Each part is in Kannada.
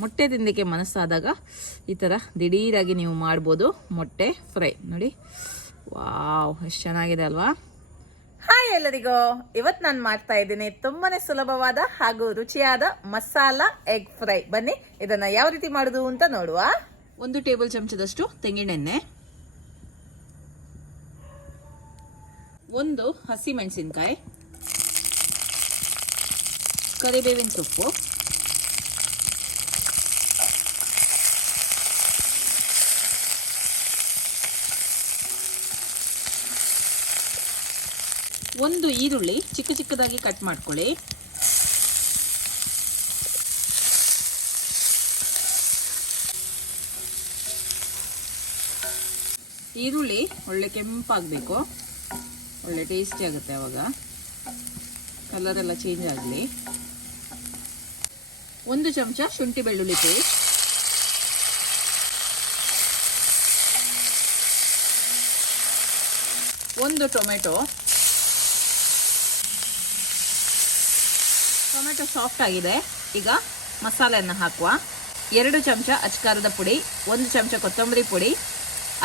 ಮೊಟ್ಟೆ ತಿನ್ನಲಿಕ್ಕೆ ಮನಸ್ಸಾದಾಗ ಈ ಥರ ದಿಢೀರಾಗಿ ನೀವು ಮಾಡ್ಬೋದು ಮೊಟ್ಟೆ ಫ್ರೈ. ನೋಡಿ, ವಾವ್, ಎಷ್ಟು ಚೆನ್ನಾಗಿದೆ ಅಲ್ವಾ. ಹಾಯ್ ಎಲ್ಲರಿಗೂ, ಇವತ್ತು ನಾನು ಮಾಡ್ತಾ ಇದ್ದೀನಿ ತುಂಬಾನೇ ಸುಲಭವಾದ ಹಾಗೂ ರುಚಿಯಾದ ಮಸಾಲ ಎಗ್ ಫ್ರೈ. ಬನ್ನಿ ಇದನ್ನ ಯಾವ ರೀತಿ ಮಾಡೋದು ಅಂತ ನೋಡುವ. 1 ಟೇಬಲ್ ಚಮಚದಷ್ಟು ತೆಂಗಿನೆಣ್ಣೆ, 1 ಹಸಿ ಮೆಣಸಿನಕಾಯಿ, ಕರಿಬೇವಿನ ಸೊಪ್ಪು, ಒಂದು ಈರುಳ್ಳಿ ಚಿಕ್ಕ ಚಿಕ್ಕದಾಗಿ ಕಟ್ ಮಾಡ್ಕೊಳ್ಳಿ. ಈರುಳ್ಳಿ ಒಳ್ಳೆ ಕೆಂಪಾಗಬೇಕು, ಒಳ್ಳೆ ಟೇಸ್ಟಿ ಆಗುತ್ತೆ ಅವಾಗ, ಕಲರ್ ಎಲ್ಲ ಚೇಂಜ್ ಆಗಲಿ. 1 ಚಮಚ ಶುಂಠಿ ಬೆಳ್ಳುಳ್ಳಿ ಪೇಸ್ಟ್, 1 ಟೊಮೆಟೊ ಸಾಫ್ಟ್ ಆಗಿದೆ. ಈಗ ಮಸಾಲೆಯನ್ನು ಹಾಕುವ. 2 ಚಮಚ ಅಚ್ಕಾರದ ಪುಡಿ, 1 ಚಮಚ ಕೊತ್ತಂಬರಿ ಪುಡಿ,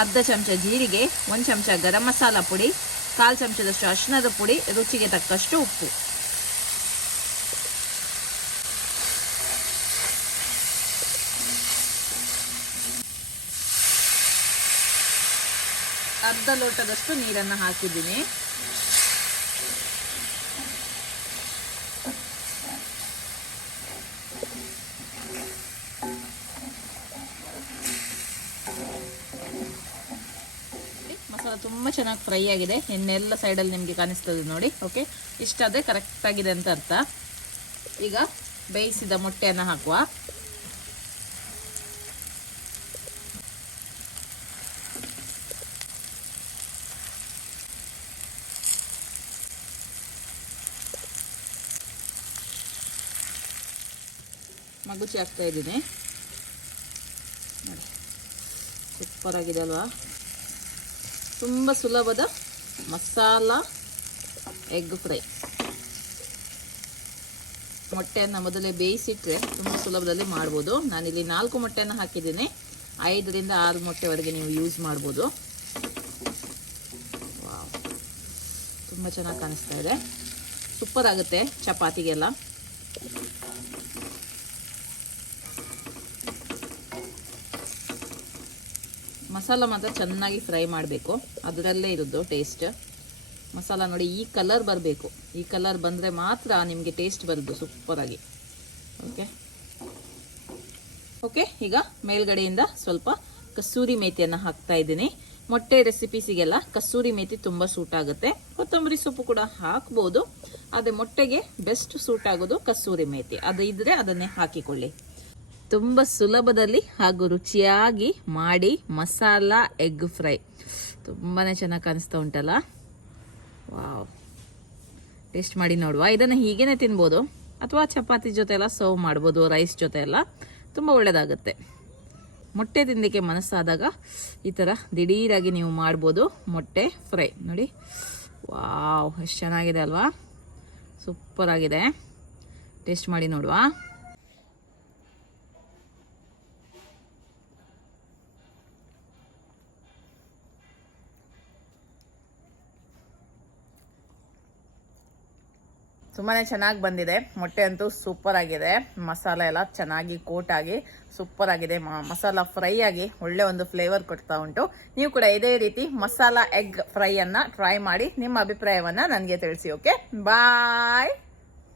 ಅರ್ಧ ಚಮಚ ಜೀರಿಗೆ, 1 ಚಮಚ ಗರಂ ಮಸಾಲ ಪುಡಿ, 1/4 ಚಮಚದಷ್ಟು ಅರಿಶಿಣದ ಪುಡಿ, ರುಚಿಗೆ ತಕ್ಕಷ್ಟು ಉಪ್ಪು. ಅರ್ಧ ಲೋಟದಷ್ಟು ನೀರನ್ನು ಹಾಕಿದ್ದೀನಿ. ಮಸಾಲ ತುಂಬ ಚೆನ್ನಾಗಿ ಫ್ರೈ ಆಗಿದೆ, ಎಣ್ಣೆಲ್ಲ ಸೈಡಲ್ಲಿ ನಿಮಗೆ ಕಾಣಿಸ್ತದೆ ನೋಡಿ. ಓಕೆ, ಇಷ್ಟಾದರೆ ಕರೆಕ್ಟ್ ಆಗಿದೆ ಅಂತ ಅರ್ಥ. ಈಗ ಬೇಯಿಸಿದ ಮೊಟ್ಟೆಯನ್ನು ಹಾಕುವ. ಮಗುಚಿ ಹಾಕ್ತಾ ಇದ್ದೀನಿ ನೋಡಿ, ಸೂಪರ್ ಆಗಿದೆ ಅಲ್ವಾ. ತುಂಬ ಸುಲಭದ ಮಸಾಲ ಎಗ್ ಫ್ರೈ. ಮೊಟ್ಟೆಯನ್ನು ಮೊದಲೇ ಬೇಯಿಸಿಟ್ರೆ ತುಂಬ ಸುಲಭದಲ್ಲಿ ಮಾಡ್ಬೋದು. ನಾನಿಲ್ಲಿ 4 ಮೊಟ್ಟೆಯನ್ನು ಹಾಕಿದ್ದೀನಿ, 5 ರಿಂದ 6 ಮೊಟ್ಟೆವರೆಗೆ ನೀವು ಯೂಸ್ ಮಾಡ್ಬೋದು. ವಾವ್, ತುಂಬ ಚೆನ್ನಾಗಿ ಕಾಣಿಸ್ತಾ ಇದೆ, ಸೂಪರ್ ಆಗುತ್ತೆ ಚಪಾತಿಗೆಲ್ಲ. ಮಸಾಲ ಮಾತ್ರ ಚೆನ್ನಾಗಿ ಫ್ರೈ ಮಾಡಬೇಕು, ಅದರಲ್ಲೇ ಇರೋದು ಟೇಸ್ಟ್. ಮಸಾಲ ನೋಡಿ ಈ ಕಲರ್ ಬರಬೇಕು, ಈ ಕಲರ್ ಬಂದರೆ ಮಾತ್ರ ನಿಮಗೆ ಟೇಸ್ಟ್ ಬರೋದು ಸೂಪರಾಗಿ. ಓಕೆ, ಈಗ ಮೇಲ್ಗಡೆಯಿಂದ ಸ್ವಲ್ಪ ಕಸೂರಿ ಮೇಥಿಯನ್ನು ಹಾಕ್ತಾ ಇದ್ದೀನಿ. ಮೊಟ್ಟೆ ರೆಸಿಪೀಸಿಗೆಲ್ಲ ಕಸೂರಿ ಮೇಥಿ ತುಂಬ ಸೂಟ್ ಆಗುತ್ತೆ. ಕೊತ್ತಂಬರಿ ಸೊಪ್ಪು ಕೂಡ ಹಾಕ್ಬೋದು, ಆದರೆ ಮೊಟ್ಟೆಗೆ ಬೆಸ್ಟ್ ಸೂಟ್ ಆಗೋದು ಕಸೂರಿ ಮೇಥಿ. ಅದು ಇದ್ದರೆ ಅದನ್ನೇ ಹಾಕಿಕೊಳ್ಳಿ. ತುಂಬ ಸುಲಭದಲ್ಲಿ ಹಾಗೂ ರುಚಿಯಾಗಿ ಮಾಡಿ ಮಸಾಲ ಎಗ್ ಫ್ರೈ. ತುಂಬಾ ಚೆನ್ನಾಗಿ ಕಾಣಿಸ್ತಾ ಉಂಟಲ್ಲ. ವಾವ್, ಟೇಸ್ಟ್ ಮಾಡಿ ನೋಡುವ. ಇದನ್ನು ಹೀಗೇನೆ ತಿನ್ಬೋದು ಅಥವಾ ಚಪಾತಿ ಜೊತೆ ಎಲ್ಲ ಸರ್ವ್ ಮಾಡ್ಬೋದು, ರೈಸ್ ಜೊತೆ ಎಲ್ಲ ತುಂಬ ಒಳ್ಳೆಯದಾಗುತ್ತೆ. ಮೊಟ್ಟೆ ತಿನ್ನಲಿಕ್ಕೆ ಮನಸ್ಸಾದಾಗ ಈ ಥರ ದಿಢೀರಾಗಿ ನೀವು ಮಾಡ್ಬೋದು ಮೊಟ್ಟೆ ಫ್ರೈ. ನೋಡಿ, ವಾವ್, ಎಷ್ಟು ಚೆನ್ನಾಗಿದೆ ಅಲ್ವಾ, ಸೂಪರ್ ಆಗಿದೆ. ಟೇಸ್ಟ್ ಮಾಡಿ ನೋಡುವ. ತುಂಬಾ ಚೆನ್ನಾಗಿ ಬಂದಿದೆ, ಮೊಟ್ಟೆ ಅಂತೂ ಸೂಪರ್ ಆಗಿದೆ. ಮಸಾಲ ಎಲ್ಲ ಚೆನ್ನಾಗಿ ಕೋಟ್ ಆಗಿ ಸೂಪರ್ ಆಗಿದೆ. ಮಸಾಲ ಫ್ರೈ ಆಗಿ ಒಳ್ಳೆ ಒಂದು ಫ್ಲೇವರ್ ಕೊಡ್ತಾ ಉಂಟು. ನೀವು ಕೂಡ ಇದೇ ರೀತಿ ಮಸಾಲ ಎಗ್ ಫ್ರೈ ಅನ್ನ ಟ್ರೈ ಮಾಡಿ ನಿಮ್ಮ ಅಭಿಪ್ರಾಯವನ್ನ ನನಗೆ ತಿಳಿಸಿ. ಓಕೆ, ಬಾಯ್.